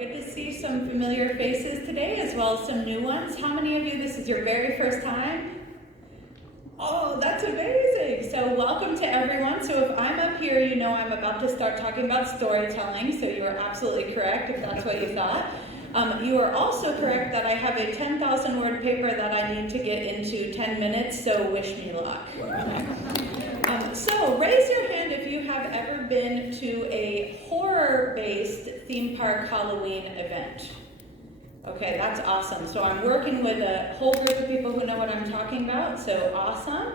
Good to see some familiar faces today as well as some new ones. How many of you, this is your very first time? Oh, that's amazing. So welcome to everyone. So if I'm up here, you know I'm about to start talking about storytelling, so you are absolutely correct if that's what you thought. You are also correct that I have a 10,000 word paper that I need to get into 10 minutes, so wish me luck. So raise your hand if you have ever been to a horror-based theme park Halloween event. Okay, that's awesome. So I'm working with a whole group of people who know what I'm talking about, so awesome.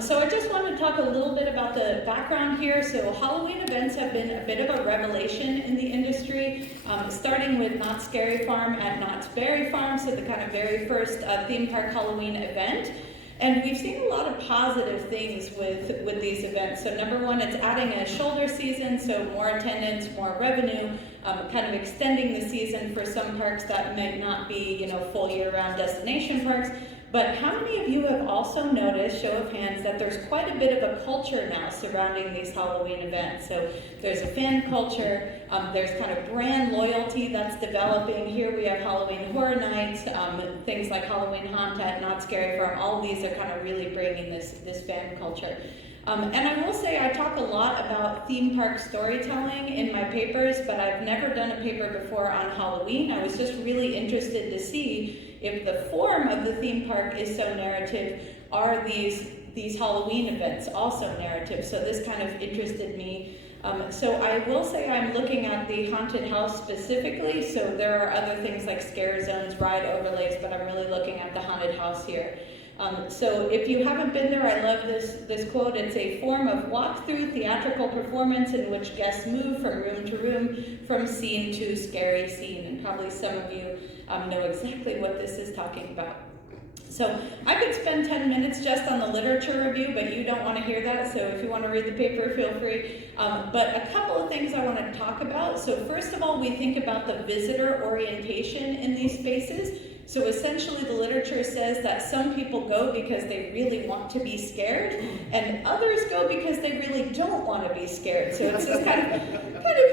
So I just want to talk a little bit about the background here. So Halloween events have been a bit of a revelation in the industry, starting with Knott's Scary Farm at Knott's Berry Farm, so the kind of very first theme park Halloween event. And we've seen a lot of positive things with these events. So number one, it's adding a shoulder season, so more attendance, more revenue, kind of extending the season for some parks that might not be, full year-round destination parks. But how many of you have also noticed, show of hands, that there's quite a bit of a culture now surrounding these Halloween events? So there's a fan culture, there's kind of brand loyalty that's developing. Here we have Halloween Horror Nights, things like Halloween Haunt at Knott's Scary Farm. All of these are kind of really bringing this fan culture. And I will say I talk a lot about theme park storytelling in my papers, but I've never done a paper before on Halloween. I was just really interested to see if the form of the theme park is so narrative, are these Halloween events also narrative? So this kind of interested me. So I will say I'm looking at the haunted house specifically, so there are other things like scare zones, ride overlays, but I'm really looking at the haunted house here. So if you haven't been there, I love this quote. It's a form of walk-through theatrical performance in which guests move from room to room, from scene to scary scene. And probably some of you know exactly what this is talking about. So I could spend 10 minutes just on the literature review, but you don't want to hear that, so if you want to read the paper, feel free. But a couple of things I want to talk about. So first of all, we think about the visitor orientation in these spaces. So essentially the literature says that some people go because they really want to be scared, and others go because they really don't want to be scared. So it's this kind of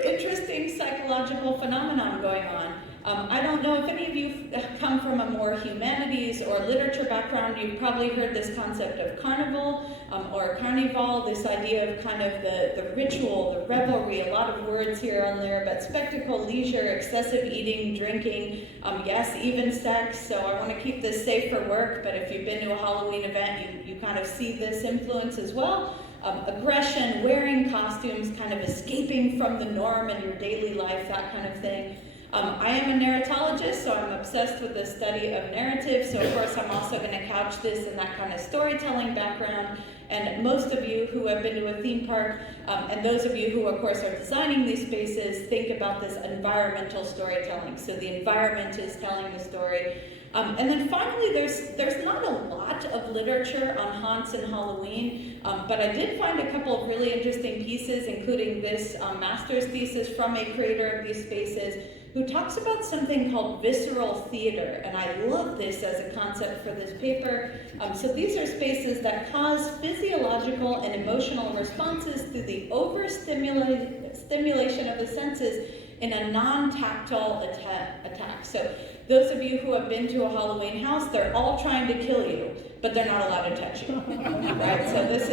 interesting psychological phenomenon going on. I don't know if any of you come from a more humanities or literature background. You've probably heard this concept of carnival or carnival, this idea of kind of the ritual, the revelry, a lot of words here on there, but spectacle, leisure, excessive eating, drinking, yes, even sex. So I want to keep this safe for work, but if you've been to a Halloween event, you kind of see this influence as well. Aggression, wearing costumes, kind of escaping from the norm in your daily life, that kind of thing. I am a narratologist, so I'm obsessed with the study of narrative, so of course I'm also going to couch this in that kind of storytelling background. And most of you who have been to a theme park, and those of you who of course are designing these spaces, think about this environmental storytelling. So the environment is telling the story. And then finally, there's not a lot of literature on haunts and Halloween, but I did find a couple of really interesting pieces, including this master's thesis from a creator of these spaces, who talks about something called visceral theater, and I love this as a concept for this paper. So these are spaces that cause physiological and emotional responses through the overstimulation of the senses in a non-tactile attack. So those of you who have been to a Halloween house, they're all trying to kill you, but they're not allowed to touch you, right? So this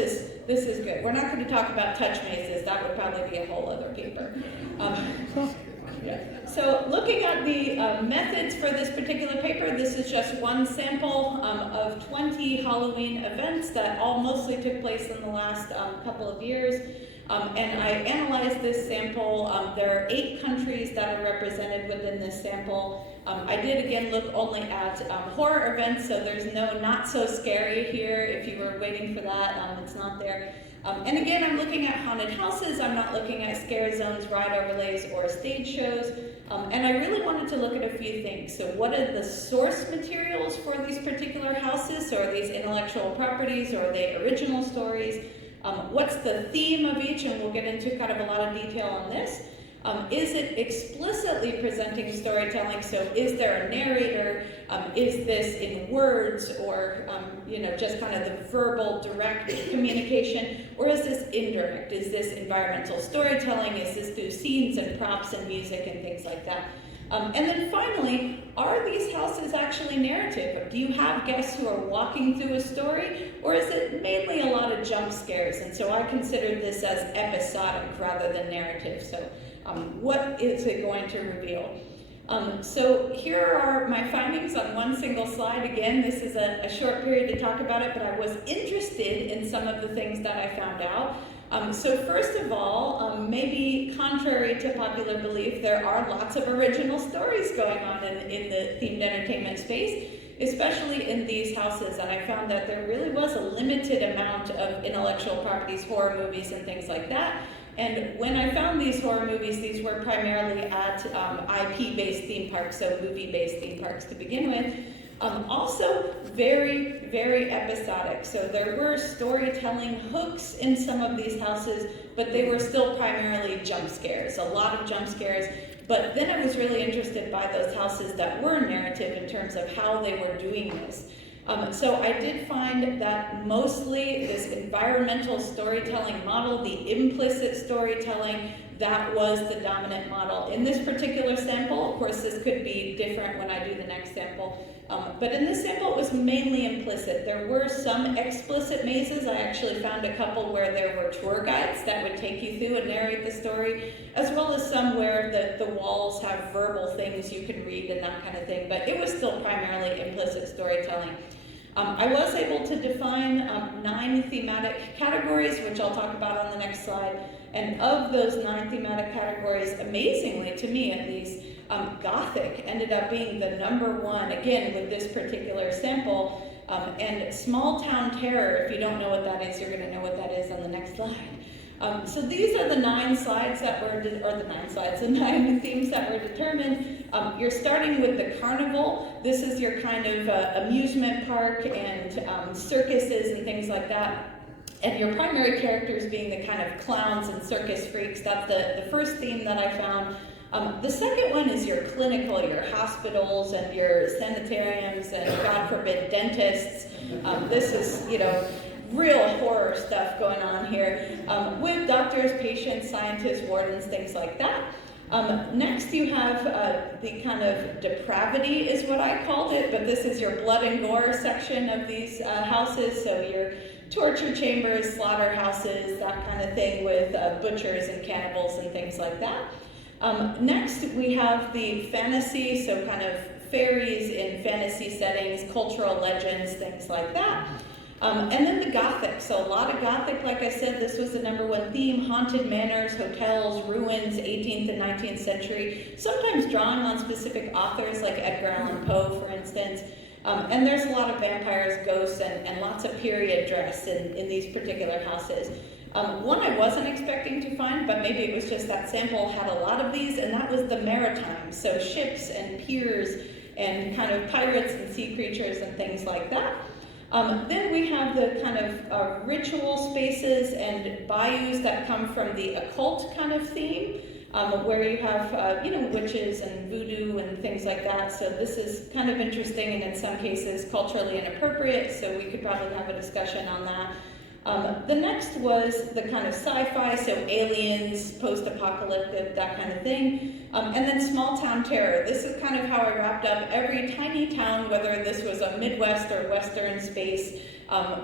is good. We're not going to talk about touch mazes. That would probably be a whole other paper. So looking at the methods for this particular paper, this is just one sample of 20 Halloween events that all mostly took place in the last couple of years. And I analyzed this sample. There are 8 countries that are represented within this sample. I did again look only at horror events, so there's no not so scary here. If you were waiting for that, it's not there. And again, I'm looking at haunted houses. I'm not looking at scare zones, ride overlays, or stage shows. And I really wanted to look at a few things. So what are the source materials for these particular houses? So are these intellectual properties, or are they original stories? What's the theme of each? And we'll get into kind of a lot of detail on this. Is it explicitly presenting storytelling? So is there a narrator? Is this in words, or just kind of the verbal direct communication? Or is this indirect? Is this environmental storytelling? Is this through scenes and props and music and things like that? And then finally, are these houses actually narrative? Do you have guests who are walking through a story, or is it mainly a lot of jump scares? And so I consider this as episodic rather than narrative. So what is it going to reveal? So here are my findings on one single slide. Again, this is a short period to talk about it, but I was interested in some of the things that I found out. So first of all, maybe contrary to popular belief, there are lots of original stories going on in the themed entertainment space, especially in these houses. And I found that there really was a limited amount of intellectual properties, horror movies, and things like that. And when I found these horror movies, these were primarily at IP-based theme parks, so movie-based theme parks to begin with. Also very, very episodic. So there were storytelling hooks in some of these houses, but they were still primarily jump scares, a lot of jump scares. But then I was really interested by those houses that were narrative in terms of how they were doing this. So I did find that mostly this environmental storytelling model, the implicit storytelling, that was the dominant model. In this particular sample, of course this could be different when I do the next sample, but in this sample it was mainly implicit. There were some explicit mazes. I actually found a couple where there were tour guides that would take you through and narrate the story, as well as some where the walls have verbal things you can read and that kind of thing, but it was still primarily implicit storytelling. I was able to define 9 thematic categories, which I'll talk about on the next slide. And of those 9 thematic categories, amazingly, to me at least, Gothic ended up being the #1, again, with this particular sample. And small town terror, if you don't know what that is, you're going to know what that is on the next slide. So these are the 9 slides that were, the 9 themes that were determined. You're starting with the carnival. This is your kind of amusement park and circuses and things like that. And your primary characters being the kind of clowns and circus freaks. That's the first theme that I found. The second one is your clinical, your hospitals and your sanitariums and, God forbid, dentists. This is, real horror stuff going on here with doctors, patients, scientists, wardens, things like that. Next you have the kind of depravity is what I called it, but this is your blood and gore section of these houses, so your torture chambers, slaughterhouses, that kind of thing with butchers and cannibals and things like that. Next we have the fantasy, so kind of fairies in fantasy settings, cultural legends, things like that. And then the Gothic, so a lot of Gothic, like I said, this was the #1 theme, haunted manors, hotels, ruins, 18th and 19th century, sometimes drawing on specific authors like Edgar Allan Poe, for instance. And there's a lot of vampires, ghosts, and lots of period dress in these particular houses. One I wasn't expecting to find, but maybe it was just that sample had a lot of these, and that was the maritime, so ships and piers and kind of pirates and sea creatures and things like that. Then we have the kind of ritual spaces and bayous that come from the occult kind of theme, where you have, witches and voodoo and things like that. So this is kind of interesting and in some cases culturally inappropriate, so we could probably have a discussion on that. The next was the kind of sci-fi, so aliens, post-apocalyptic, that kind of thing. And then small town terror. This is kind of how I wrapped up every tiny town, whether this was a Midwest or Western space,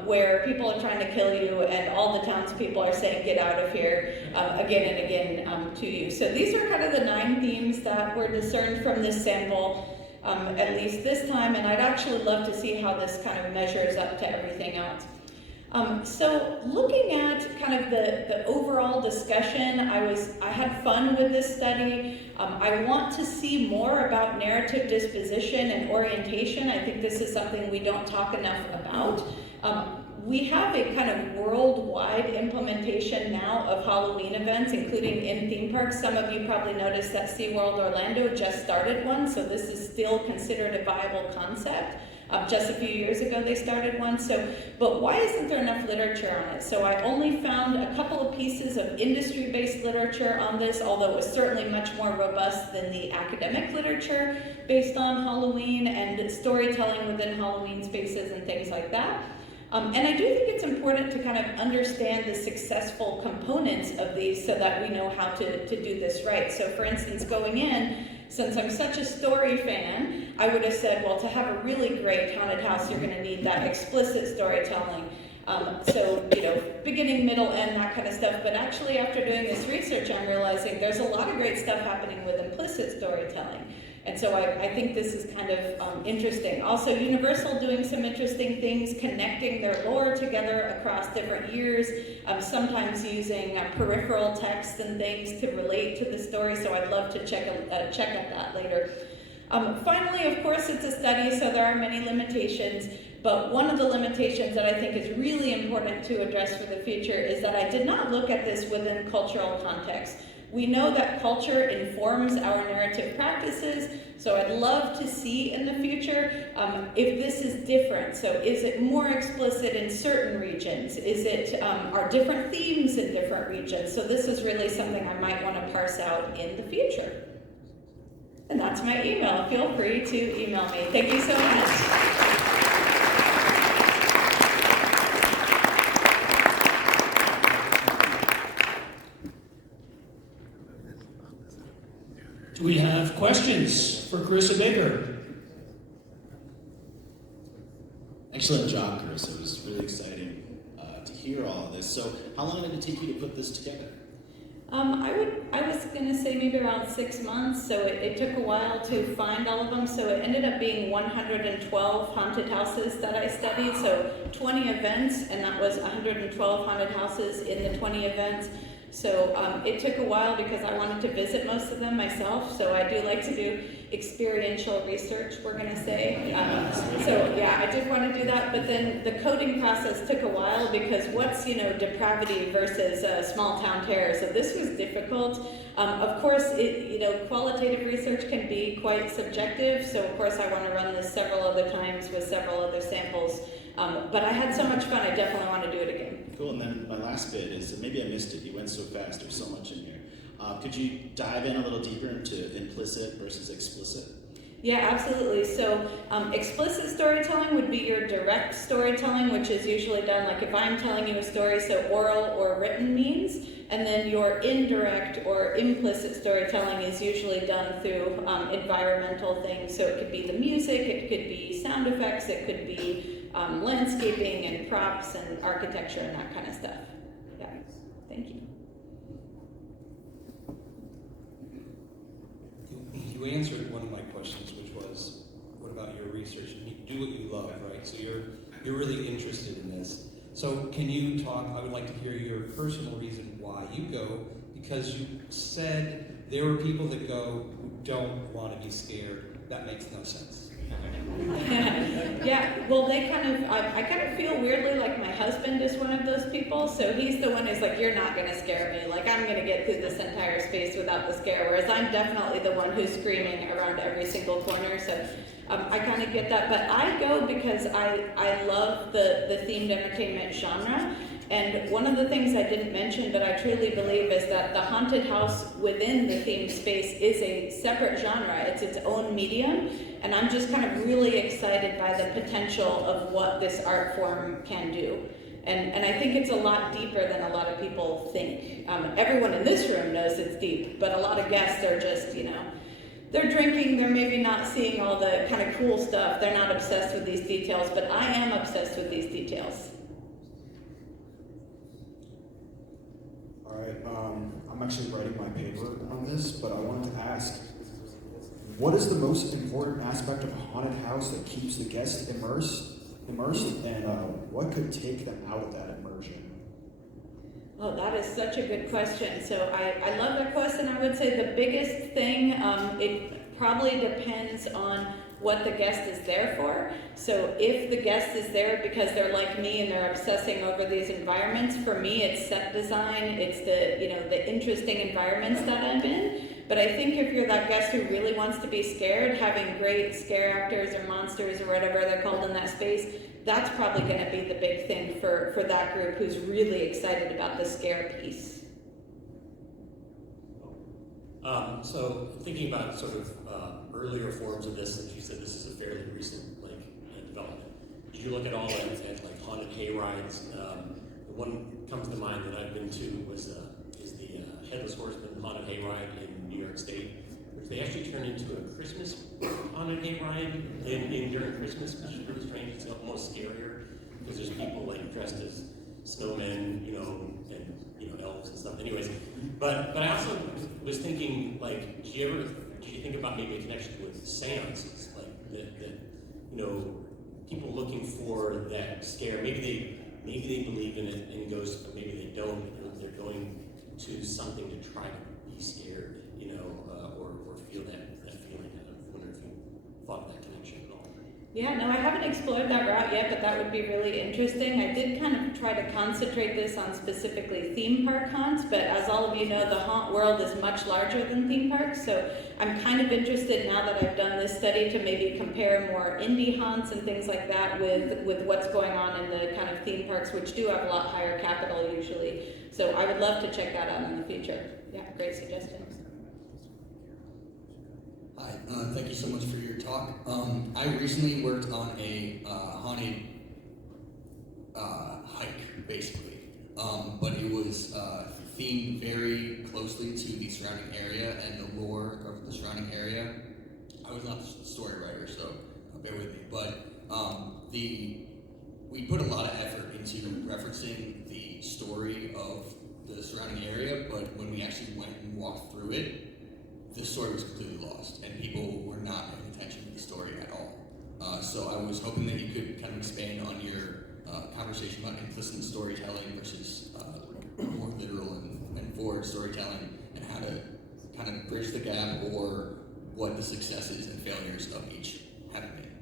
where people are trying to kill you and all the townspeople are saying, get out of here, again and again to you. So these are kind of the 9 themes that were discerned from this sample, at least this time, and I'd actually love to see how this kind of measures up to everything else. So looking at kind of the overall discussion, I had fun with this study. I want to see more about narrative disposition and orientation. I think this is something we don't talk enough about. We have a kind of worldwide implementation now of Halloween events, including in theme parks. Some of you probably noticed that SeaWorld Orlando just started one, so this is still considered a viable concept. Just a few years ago they started one, but why isn't there enough literature on it? So I only found a couple of pieces of industry-based literature on this, although it was certainly much more robust than the academic literature based on Halloween and storytelling within Halloween spaces and things like that. And I do think it's important to kind of understand the successful components of these so that we know how to do this right. So for instance, going in, since I'm such a story fan, I would have said, well, to have a really great haunted house, you're going to need that explicit storytelling. So, beginning, middle, end, that kind of stuff. But actually, after doing this research, I'm realizing there's a lot of great stuff happening with implicit storytelling. And so I think this is kind of interesting. Also, Universal doing some interesting things, connecting their lore together across different years, sometimes using peripheral text and things to relate to the story. So I'd love to check at that later. Finally, of course, it's a study, so there are many limitations. But one of the limitations that I think is really important to address for the future is that I did not look at this within cultural context. We know that culture informs our narrative practices, so I'd love to see in the future if this is different. So is it more explicit in certain regions? Is it, are different themes in different regions? So this is really something I might want to parse out in the future. And that's my email. Feel free to email me. Thank you so much. Do we have questions for Carissa Baker? Excellent job, Carissa. It was really exciting to hear all of this. So how long did it take you to put this together? I was going to say maybe around 6 months, so it took a while to find all of them. So it ended up being 112 haunted houses that I studied, so 20 events, and that was 112 haunted houses in the 20 events. So it took a while because I wanted to visit most of them myself, so I do like to do experiential research, we're going to say. So yeah, I did want to do that, but then the coding process took a while because what's, depravity versus small town terror, so this was difficult. Of course, qualitative research can be quite subjective, so of course I want to run this several other times with several other samples. But I had so much fun, I definitely want to do it again. Cool, and then my last bit is, maybe I missed it, you went so fast, there's so much in here. Could you dive in a little deeper into implicit versus explicit? Yeah, absolutely. So explicit storytelling would be your direct storytelling, which is usually done like if I'm telling you a story, so oral or written means. And then your indirect or implicit storytelling is usually done through environmental things. So it could be the music, it could be sound effects, it could be landscaping and props and architecture and that kind of stuff. Yeah, thank you. You answered one of my questions, which was, what about your research? You do what you love, right? So you're really interested in this. So can you talk, I would like to hear your personal reason why you go, because you said there were people that go who don't want to be scared. That makes no sense. Yeah, well, I kind of feel weirdly like my husband is one of those people, so he's the one who's like, you're not going to scare me, like I'm going to get through this entire space without the scare, whereas I'm definitely the one who's screaming around every single corner, so I kind of get that, but I go because I love the themed entertainment genre. And one of the things I didn't mention, but I truly believe, is that the haunted house within the themed space is a separate genre. It's its own medium, and I'm just kind of really excited by the potential of what this art form can do. And I think it's a lot deeper than a lot of people think. Everyone in this room knows it's deep, but a lot of guests are just, they're drinking, they're maybe not seeing all the kind of cool stuff, they're not obsessed with these details, but I am obsessed with these details. I'm actually writing my paper on this, but I wanted to ask, what is the most important aspect of a haunted house that keeps the guests immersed, and what could take them out of that immersion? Oh, that is such a good question. So I love that question. I would say the biggest thing, it probably depends on what the guest is there for. So if the guest is there because they're like me and they're obsessing over these environments, for me it's set design, it's the interesting environments that I'm in. But I think if you're that guest who really wants to be scared, having great scare actors or monsters or whatever they're called in that space, that's probably going to be the big thing for that group who's really excited about the scare piece. So thinking about sort of earlier forms of this, since you said this is a fairly recent development, did you look at all at like haunted hay rides? The one comes to mind that I've been to is the Headless Horseman haunted hay ride in New York State. they actually turn into a Christmas haunted hayride during Christmas, which is really strange. It's almost scarier because there's people like dressed as snowmen, and elves and stuff. Anyways, but I also was thinking, like, did you think about maybe a connection with seances, like that people looking for that scare? Maybe they believe in it and ghosts, but maybe they don't. They're going to something to try to be scared, or feel that feeling. I wonder if you thought of that connection at all. Yeah, no, I haven't explored that route yet, but that would be really interesting. I did kind of try to concentrate this on specifically theme park haunts, but as all of you know, the haunt world is much larger than theme parks, so I'm kind of interested now that I've done this study to maybe compare more indie haunts and things like that with what's going on in the kind of theme parks, which do have a lot higher capital usually. So I would love to check that out in the future. Yeah, great suggestion. Hi, thank you so much for your talk. I recently worked on a haunted hike, basically, but it was themed very closely to the surrounding area and the lore of the surrounding area. I was not the story writer, so bear with me, but we put a lot of effort into referencing the story of the surrounding area, but when we actually went and walked through it, the story was completely lost, and people were not paying attention to the story at all. So I was hoping that you could kind of expand on your conversation about implicit storytelling versus more literal and forward storytelling, and how to kind of bridge the gap, or what the successes and failures of each have been.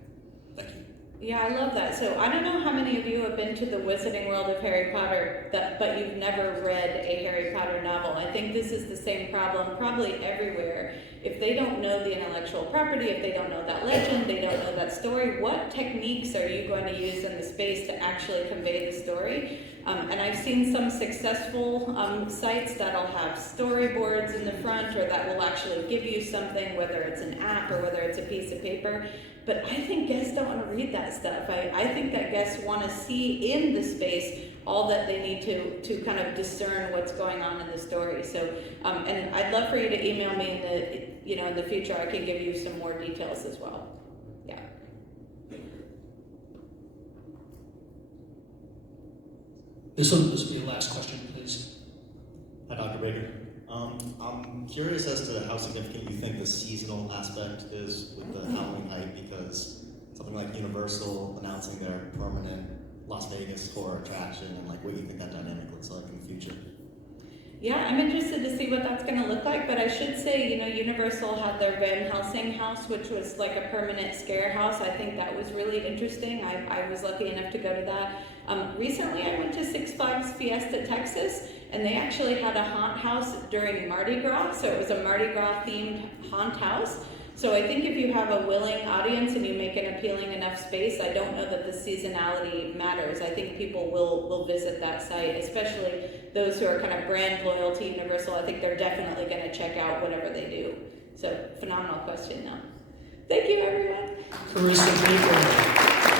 Thank you. Yeah, I love that. So I don't know how many of you have been to the Wizarding World of Harry Potter, but you've never read a Harry Potter novel. I think this is the same problem probably everywhere. If they don't know the intellectual property, if they don't know that legend, they don't know that story, what techniques are you going to use in the space to actually convey the story? And I've seen some successful sites that'll have storyboards in the front, or that will actually give you something, whether it's an app or whether it's a piece of paper. But I think guests don't want to read that stuff. I think that guests want to see in the space all that they need to kind of discern what's going on in the story. So, and I'd love for you to email me in the future. I can give you some more details as well. Yeah. This will be the last question, please. Hi, Dr. Baker. I'm curious as to how significant you think the seasonal aspect is with the Halloween hype, because something like Universal announcing their permanent Las Vegas horror attraction, and like what you think that dynamic looks like in the future. Yeah, I'm interested to see what that's going to look like, but I should say, Universal had their Van Helsing house, which was like a permanent scare house. I think that was really interesting. I was lucky enough to go to that. Recently, I went to Six Flags Fiesta, Texas, and they actually had a haunt house during Mardi Gras, so it was a Mardi Gras themed haunt house. So I think if you have a willing audience and you make an appealing enough space, I don't know that the seasonality matters. I think people will visit that site, especially those who are kind of brand loyal to Universal. I think they're definitely going to check out whatever they do. So phenomenal question though. Thank you, everyone. Carissa Baker.